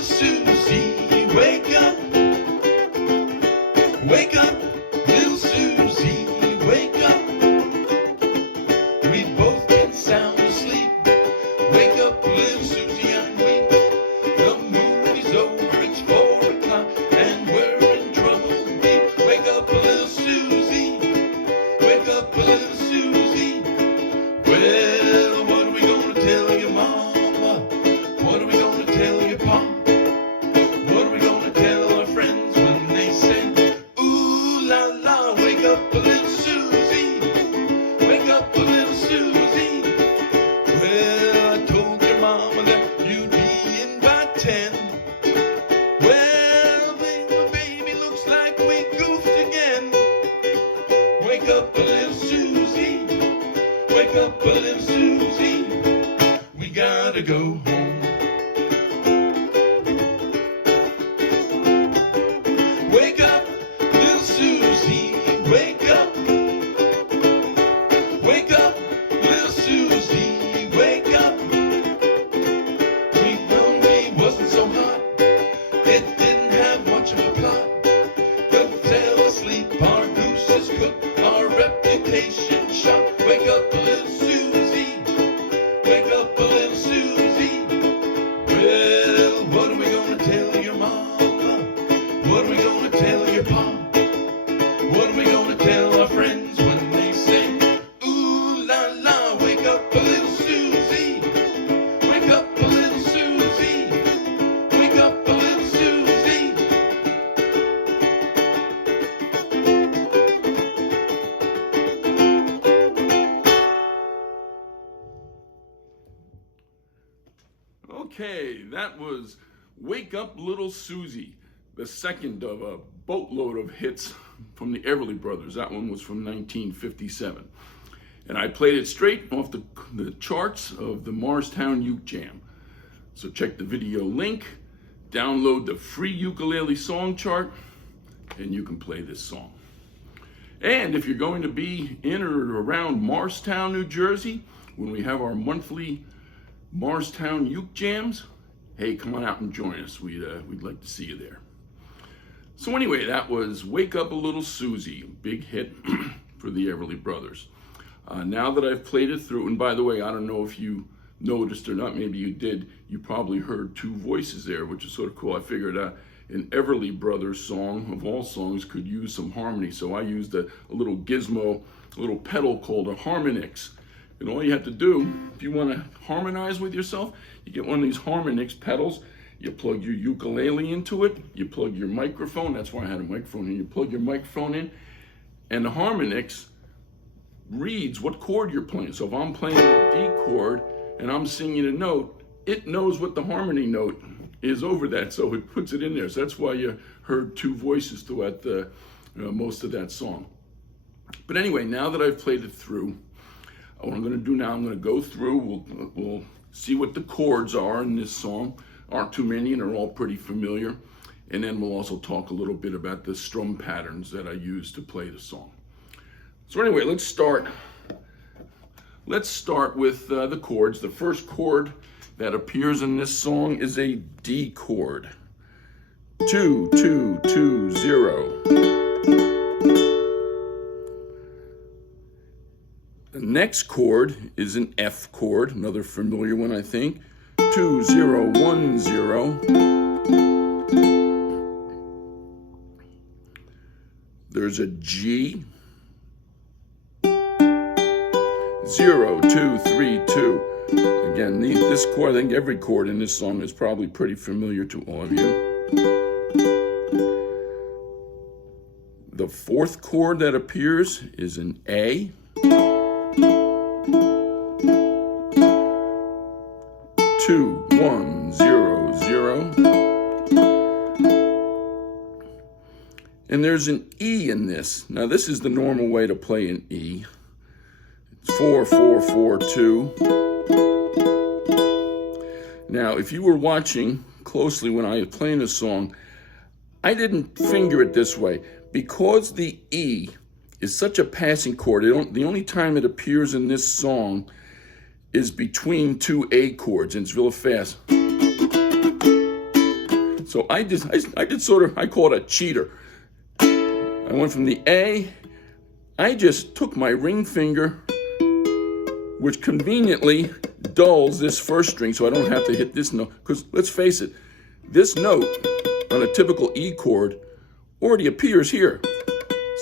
little Susie, wake up. Wake up, little Susie, wake up. We both been sound asleep. Wake up, little Susie, and weep. The movie's over, it's 4 o'clock, and we're in trouble deep. Wake up, little Susie. Wake up, little Susie. Well, what are we gonna tell your mama? What are we gonna tell your pop? What are we gonna tell our friends when they say, ooh la la, wake up, little Susie. Wake up, little Susie. Well, I told your mama that you'd be in by 10. Well, baby, looks like we goofed again. Wake up, little Susie. Wake up, little Susie. We gotta go home. Wake up, little Susie. Wake up. Wake up, little Susie. Wake up. Sweet Monday wasn't so hot. It didn't have much of a plot. But fell asleep, our goose is cooked, our reputation shot. Wake up, little Susie. Wake up, little Susie. Well, what are we gonna tell your mama? What are we gonna tell your pop? What are we gonna tell our friends when they say, ooh la la, wake up, little Susie. Wake up, little Susie. Wake up, little Susie. Okay, that was Wake Up Little Susie, the second of a boatload of hits from the Everly Brothers. That one was from 1957. And I played it straight off the charts of the Morristown Uke Jam. So check the video link, download the free ukulele song chart, and you can play this song. And if you're going to be in or around Morristown, New Jersey, when we have our monthly Morristown Uke Jams, hey, come on out and join us. We'd like to see you there. So anyway, that was Wake Up a Little Susie, big hit for the Everly Brothers. Now that I've played it through, and by the way, I don't know if you noticed or not, maybe you did, you probably heard two voices there, which is sort of cool. I figured an Everly Brothers song, of all songs, could use some harmony, so I used a little gizmo, a little pedal called a Harmonix. And all you have to do, if you want to harmonize with yourself, you get one of these Harmonix pedals, you plug your ukulele into it, you plug your microphone, that's why I had a microphone here, you plug your microphone in, and the Harmonix reads what chord you're playing. So if I'm playing a D chord and I'm singing a note, it knows what the harmony note is over that, so it puts it in there. So that's why you heard two voices throughout most of that song. But anyway, now that I've played it through, what I'm going to do now, I'm going to go through, we'll see what the chords are in this song. Aren't too many, and they're all pretty familiar. And then we'll also talk a little bit about the strum patterns that I use to play the song. So anyway, let's start with the chords. The first chord that appears in this song is a D chord. 2, 2, 2, 0. The next chord is an F chord, another familiar one, I think. 2, 0, 1, 0. There's a G. 0, 2, 3, 2. Again, this chord, I think every chord in this song is probably pretty familiar to all of you. The fourth chord that appears is an A. 2, 1, 0, 0. And there's an E in this. Now this is the normal way to play an E. It's 4, 4, 4, 2. Now if you were watching closely when I was playing this song, I didn't finger it this way. Because the E is such a passing chord, the only time it appears in this song is between two A chords, and it's real fast. So I did sort of, I call it a cheater. I went from the A, I just took my ring finger, which conveniently dulls this first string so I don't have to hit this note. Because let's face it, this note on a typical E chord already appears here.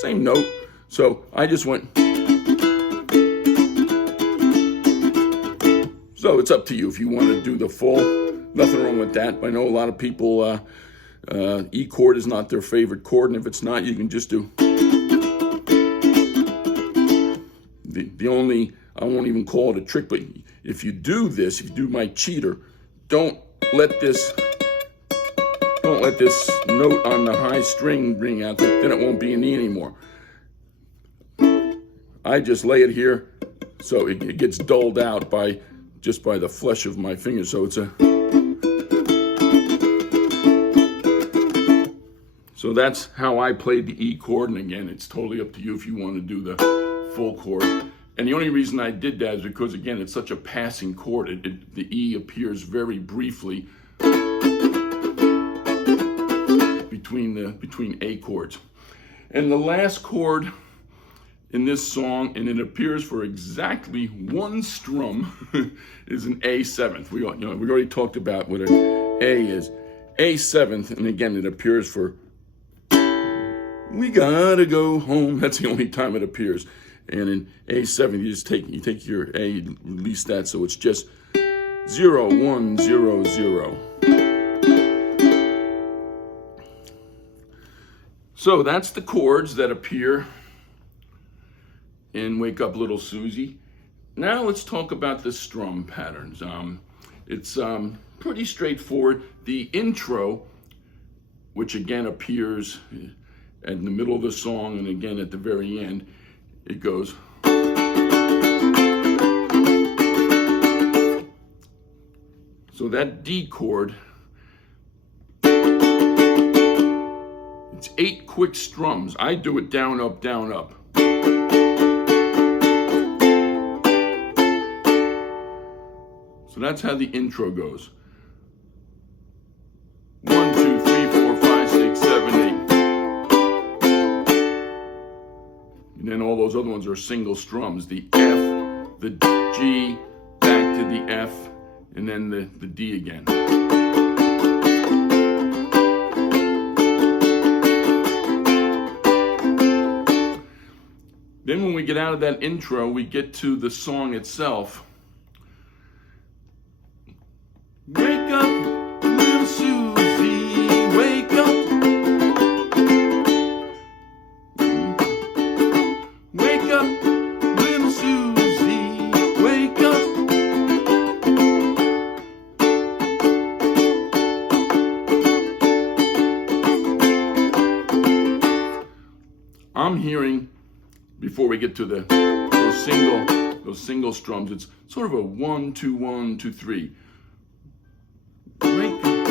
Same note. So I just went. So it's up to you if you want to do the full. Nothing wrong with that. I know a lot of people, E chord is not their favorite chord, and if it's not, you can just do. The only, I won't even call it a trick, but if you do this, if you do my cheater, don't let this note on the high string ring out, then it won't be an E anymore. I just lay it here, so it gets dulled out just by the flesh of my fingers. So so that's how I played the E chord, and again, it's totally up to you if you want to do the full chord. And the only reason I did that is because, again, it's such a passing chord. The E appears very briefly between A chords. And the last chord in this song, and it appears for exactly one strum, is an A seventh. We already talked about what an A is. A seventh, and again, it appears for "We gotta go home." That's the only time it appears. And in A seventh, you take your A, release that, so it's just 0 1 0 0. So that's the chords that appear in Wake Up Little Susie. Now let's talk about the strum patterns. It's pretty straightforward. The intro, which again appears in the middle of the song and again at the very end, it goes. So that D chord, it's 8 quick strums. I do it down, up, down, up. So that's how the intro goes. 1 2 3 4 5 6 7 8. And then all those other ones are single strums. The F, the G, back to the F, and then the D again. Then when we get out of that intro, we get to the song itself. Wake up, little Susie, wake up. Wake up, little Susie, wake up. I'm hearing, before we get to those single strums, it's sort of a 1 2 1 2 3. Wake up.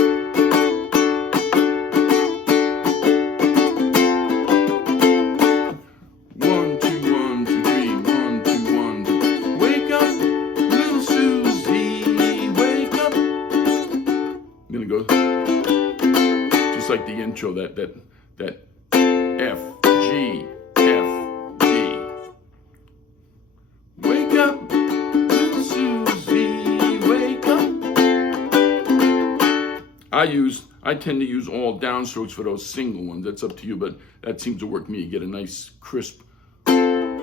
1 2 1 2 3 1 2 1 2. Wake up, little Susie, wake up. I'm gonna go just like the intro, that F G F D. Wake up, little Susie, wake up. I tend to use all downstrokes for those single ones. That's up to you, but that seems to work for me. You get a nice crisp. Then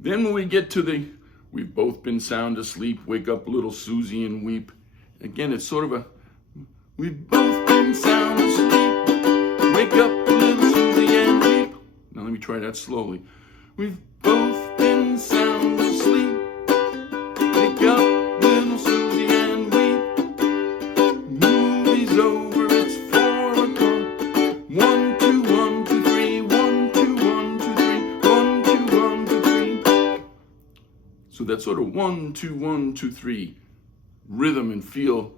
when we get to we've both been sound asleep, wake up little Susie and weep. Again, it's sort of a, we've both been sound asleep, wake up little Susie and weep. Now let me try that slowly. We've both been sound asleep, wake up little Susie and weep. Movie's over, it's 4 o'clock. 1 2 1 2 3 1 2 1 2 3 1 2 1 2 3. So that sort of 1 2 1 2 3 rhythm and feel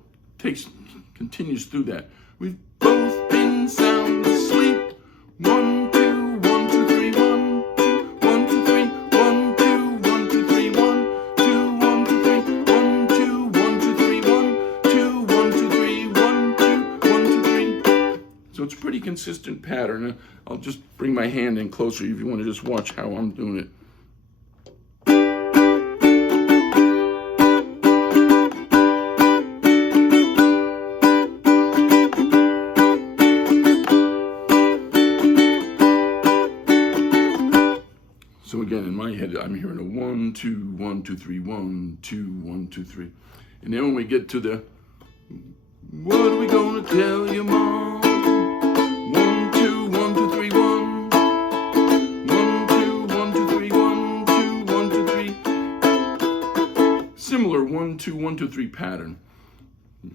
continues through that. We've both been sound asleep. 1 2 1 2 3 1 2 1 2 3 1 2 1 2 3 1 2 1 2 3 1 2 1 2 3 1 2 1 2 pretty consistent pattern. I'll just bring my hand in closer if you want to just watch how I'm doing it. So again, in my head, I'm hearing a 1, 2, 1, 2, 3, 1, 2, 1, 2, 3. And then when we get to the, what are we gonna tell you, Mom? 1, 2, 1, 2, 3, 1. 1, 2, 1, 2, 3, 1, 2, 1, 2, 3. Similar 1, 2, 1, 2, 3 pattern.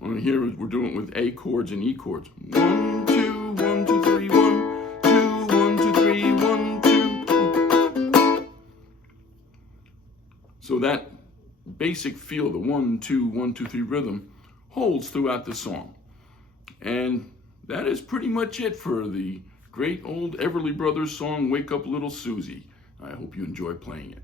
On here, we're doing it with A chords and E chords. 1, 2, 1, 2, 3, 1, 2, 1, 2, 3, 1, 2. So that basic feel, the 1, 2, 1, 2, 3 rhythm, holds throughout the song. And that is pretty much it for the great old Everly Brothers song, Wake Up Little Susie. I hope you enjoy playing it.